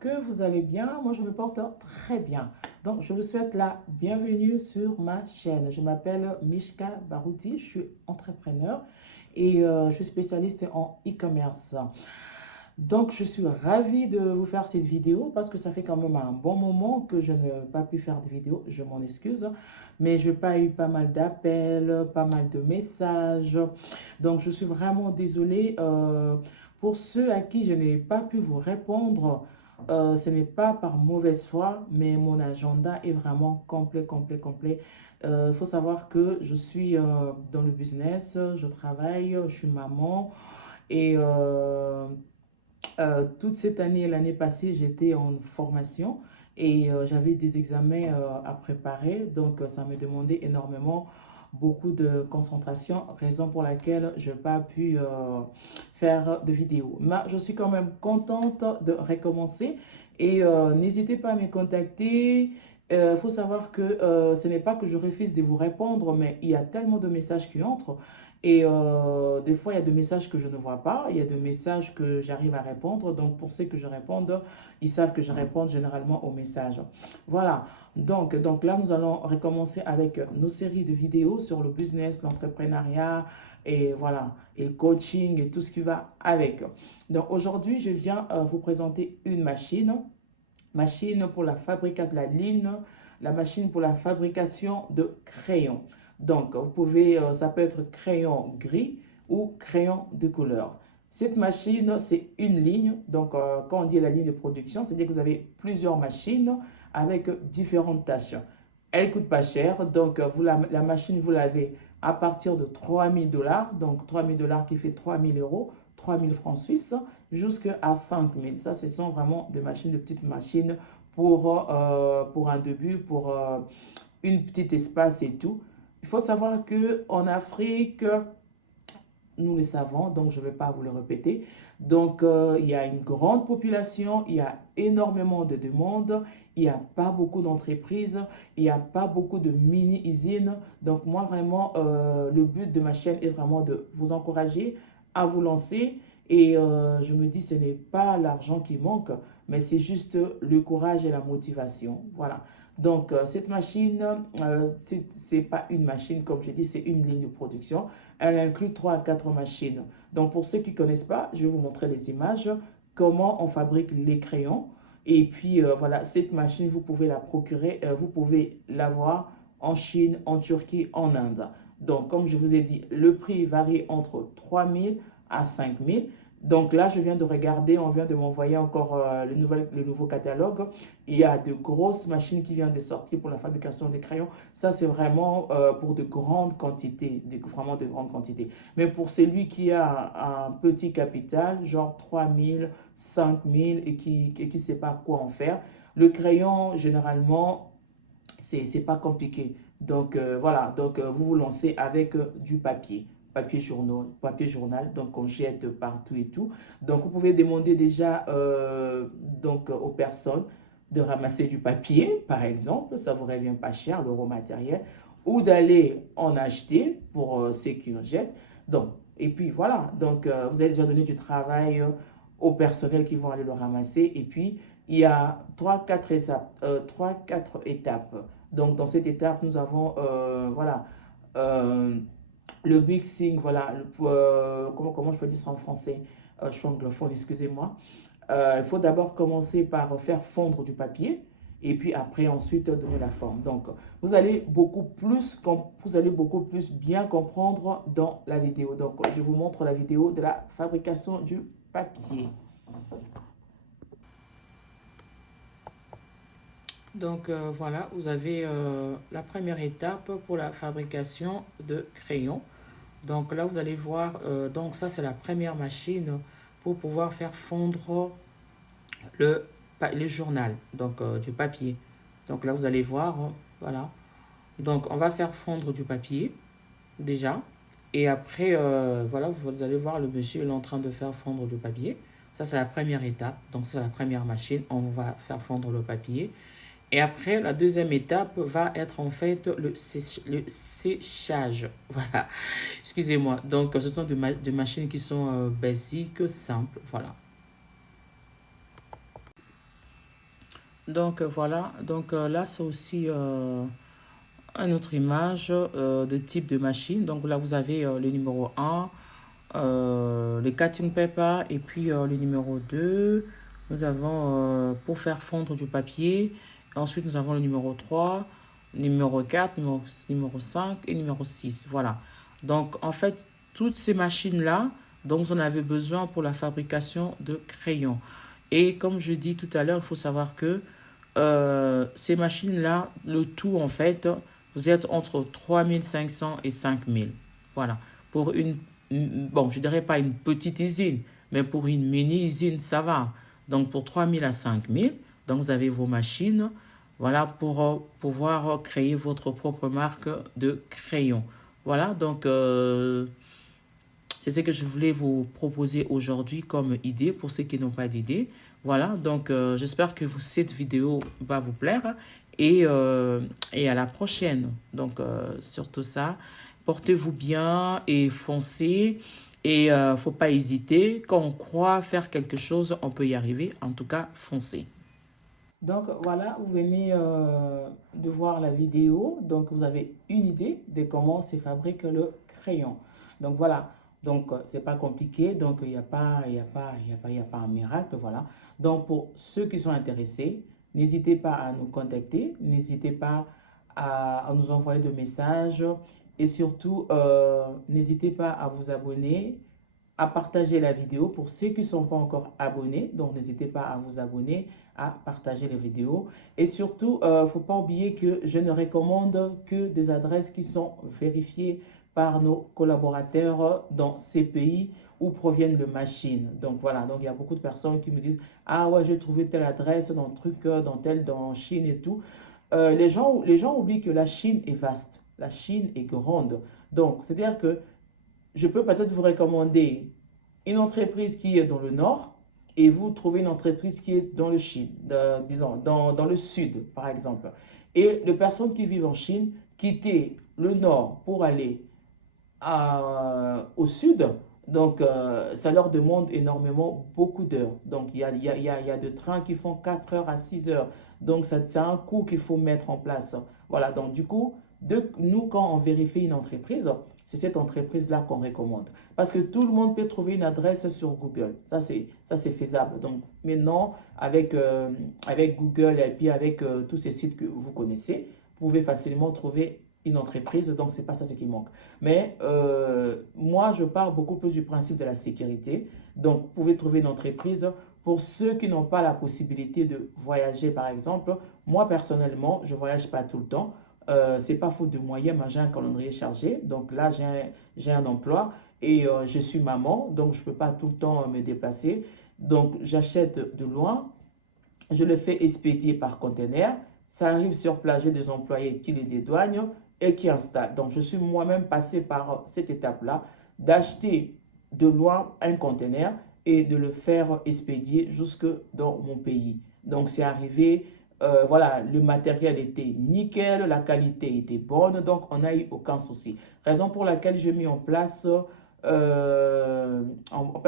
que vous allez bien. Moi, je me porte très bien. Donc, je vous souhaite la bienvenue sur ma chaîne. Je m'appelle Mishka Barouti, je suis entrepreneur et je suis spécialiste en e-commerce. Donc, je suis ravie de vous faire cette vidéo parce que ça fait quand même un bon moment que je n'ai pas pu faire de vidéo. Je m'en excuse, mais je n'ai pas eu pas mal d'appels, pas mal de messages. Donc, je suis vraiment désolée. Pour ceux à qui je n'ai pas pu vous répondre, ce n'est pas par mauvaise foi, mais mon agenda est vraiment complet, complet, complet. Il faut savoir que je suis dans le business, je travaille, je suis maman et toute cette année et l'année passée, j'étais en formation et j'avais des examens à préparer. Donc, ça me demandait énormément, beaucoup de concentration, raison pour laquelle je n'ai pas pu faire de vidéo. Mais je suis quand même contente de recommencer et n'hésitez pas à me contacter. Il faut savoir que ce n'est pas que je refuse de vous répondre, mais il y a tellement de messages qui entrent. Et des fois, il y a des messages que je ne vois pas, il y a des messages que j'arrive à répondre. Donc, pour ceux que je réponde, ils savent que je réponds généralement aux messages. Voilà. Donc là, nous allons recommencer avec nos séries de vidéos sur le business, l'entrepreneuriat et voilà, et le coaching et tout ce qui va avec. Donc, aujourd'hui, je viens vous présenter une machine pour la fabrication de la ligne, la machine pour la fabrication de crayons. Donc, vous pouvez, ça peut être crayon gris ou crayon de couleur. Cette machine, c'est une ligne. Donc, quand on dit la ligne de production, c'est-à-dire que vous avez plusieurs machines avec différentes tâches. Elle ne coûte pas cher. Donc, la machine, vous l'avez à partir de 3 000 $. Donc, 3 000 $ qui fait 3 000 €, 3 000 francs suisses, jusqu'à 5 000. Ça, ce sont vraiment des machines, de petites machines pour un début, pour une petite espace et tout. Il faut savoir qu'en Afrique, nous le savons, donc je ne vais pas vous le répéter. Donc, il y a une grande population, il y a énormément de demandes, il n'y a pas beaucoup d'entreprises, il n'y a pas beaucoup de mini-usines. Donc, moi, vraiment, le but de ma chaîne est vraiment de vous encourager à vous lancer. Et je me dis, ce n'est pas l'argent qui manque, mais c'est juste le courage et la motivation. Voilà. Donc, cette machine, c'est pas une machine, comme je dis, c'est une ligne de production. Elle inclut 3 à 4 machines. Donc, pour ceux qui ne connaissent pas, je vais vous montrer les images, comment on fabrique les crayons. Et puis, voilà, cette machine, vous pouvez la procurer, vous pouvez l'avoir en Chine, en Turquie, en Inde. Donc, comme je vous ai dit, le prix varie entre 3 000 à 5 000. Donc là, je viens de regarder, on vient de m'envoyer encore le nouveau catalogue. Il y a de grosses machines qui viennent de sortir pour la fabrication des crayons. Ça, c'est vraiment pour de grandes quantités, vraiment de grandes quantités. Mais pour celui qui a un petit capital, genre 3 000, 5 000 et qui ne sait pas quoi en faire, le crayon, généralement, c'est pas compliqué. Donc voilà, donc vous vous lancez avec du papier journal, donc on jette partout et tout. Donc vous pouvez demander déjà donc aux personnes de ramasser du papier, par exemple, ça vous revient pas cher, le raw matériel, ou d'aller en acheter pour ceux qui en jettent. Donc, et puis voilà, donc vous avez déjà donné du travail au personnel qui vont aller le ramasser, et puis il y a 3, 4 étapes. Donc, dans cette étape, nous avons, voilà, euh, le mixing, voilà, comment je peux dire ça en français? Je suis anglophone, excusez-moi. Il faut d'abord commencer par faire fondre du papier et puis après, ensuite, donner la forme. Donc, vous allez beaucoup plus bien comprendre dans la vidéo. Donc, je vous montre la vidéo de la fabrication du papier. Donc voilà, vous avez la première étape pour la fabrication de crayons. Donc là, vous allez voir, donc ça c'est la première machine pour pouvoir faire fondre le, le journal, donc du papier. Donc là, vous allez voir, voilà. Donc on va faire fondre du papier déjà. Et après, voilà, vous allez voir le monsieur il est en train de faire fondre du papier. Ça c'est la première étape. Donc c'est la première machine. On va faire fondre le papier. Et après, la deuxième étape va être en fait le séchage. Voilà, excusez-moi. Donc, ce sont des machines qui sont basiques, simples. Voilà. Donc voilà, donc là c'est aussi une autre image de type de machine. Donc là vous avez le numéro un, le cutting paper et puis le numéro 2. Nous avons pour faire fondre du papier. Ensuite nous avons le numéro 3, numéro 4, numéro 5 et numéro 6. Voilà. Donc en fait toutes ces machines-là, donc vous en avez besoin pour la fabrication de crayons. Et comme je dis tout à l'heure, il faut savoir que ces machines-là, le tout en fait, vous êtes entre 3500 et 5000. Voilà. Pour bon, je dirais pas une petite usine, mais pour une mini-usine, ça va. Donc pour 3000 à 5000, donc vous avez vos machines, voilà, pour pouvoir créer votre propre marque de crayon. Voilà, donc c'est ce que je voulais vous proposer aujourd'hui comme idée pour ceux qui n'ont pas d'idée. Voilà, donc j'espère que cette vidéo va vous plaire et à la prochaine. Donc surtout ça, portez-vous bien et foncez et faut pas hésiter. Quand on croit faire quelque chose, on peut y arriver. En tout cas, foncez. Donc voilà, vous venez de voir la vidéo, donc vous avez une idée de comment se fabrique le crayon. Donc voilà, donc c'est pas compliqué, donc il y a pas un miracle, voilà. Donc pour ceux qui sont intéressés, n'hésitez pas à nous contacter, n'hésitez pas à nous envoyer des messages et surtout n'hésitez pas à vous abonner, à partager la vidéo pour ceux qui ne sont pas encore abonnés. Donc, n'hésitez pas à vous abonner, à partager les vidéos. Et surtout, il ne faut pas oublier que je ne recommande que des adresses qui sont vérifiées par nos collaborateurs dans ces pays où proviennent les machines. Donc, voilà. Donc, il y a beaucoup de personnes qui me disent, ah ouais, j'ai trouvé telle adresse dans truc, dans Chine et tout. Les gens oublient que la Chine est vaste. La Chine est grande. Donc, c'est-à-dire que je peux peut-être vous recommander une entreprise qui est dans le nord et vous trouvez une entreprise qui est dans le Chine, disons, dans le sud, par exemple. Et les personnes qui vivent en Chine, quitter le nord pour aller au sud, donc ça leur demande énormément beaucoup d'heures. Donc il y a des trains qui font 4 heures à 6 heures. Donc c'est un coût qu'il faut mettre en place. Voilà, donc du coup, nous, quand on vérifie une entreprise, c'est cette entreprise-là qu'on recommande. Parce que tout le monde peut trouver une adresse sur Google. Ça c'est faisable. Donc maintenant, avec Google et puis avec tous ces sites que vous connaissez, vous pouvez facilement trouver une entreprise. Donc c'est pas ça ce qui manque. Mais moi, je pars beaucoup plus du principe de la sécurité. Donc, vous pouvez trouver une entreprise. Pour ceux qui n'ont pas la possibilité de voyager, par exemple, moi, personnellement, je ne voyage pas tout le temps. Ce n'est pas faute de moyens, mais j'ai un calendrier chargé. Donc là, j'ai un emploi et je suis maman, donc je ne peux pas tout le temps me déplacer. Donc, j'achète de loin, je le fais expédier par conteneur. Ça arrive sur place, j'ai des employés qui les dédouanent et qui installent. Donc, je suis moi-même passé par cette étape-là d'acheter de loin un conteneur et de le faire expédier jusque dans mon pays. Donc, c'est arrivé, voilà, le matériel était nickel, la qualité était bonne, donc on n'a eu aucun souci. Raison pour laquelle j'ai mis en place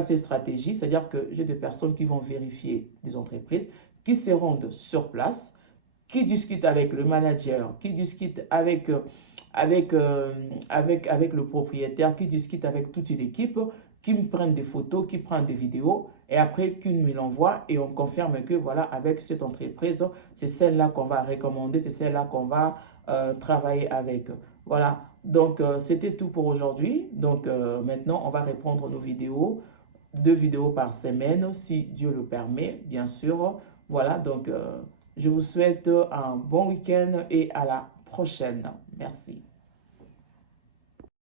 ces stratégies, c'est-à-dire que j'ai des personnes qui vont vérifier des entreprises, qui se rendent sur place, qui discutent avec le manager, qui discutent avec le propriétaire, qui discutent avec toute une équipe, qui me prennent des photos, qui prennent des vidéos, et après qui me l'envoient et on confirme que voilà, avec cette entreprise, c'est celle-là qu'on va recommander, c'est celle-là qu'on va travailler avec. Voilà, donc c'était tout pour aujourd'hui. Donc maintenant, on va reprendre nos vidéos, 2 vidéos par semaine, si Dieu le permet, bien sûr. Voilà, donc je vous souhaite un bon week-end et à la prochaine. Merci.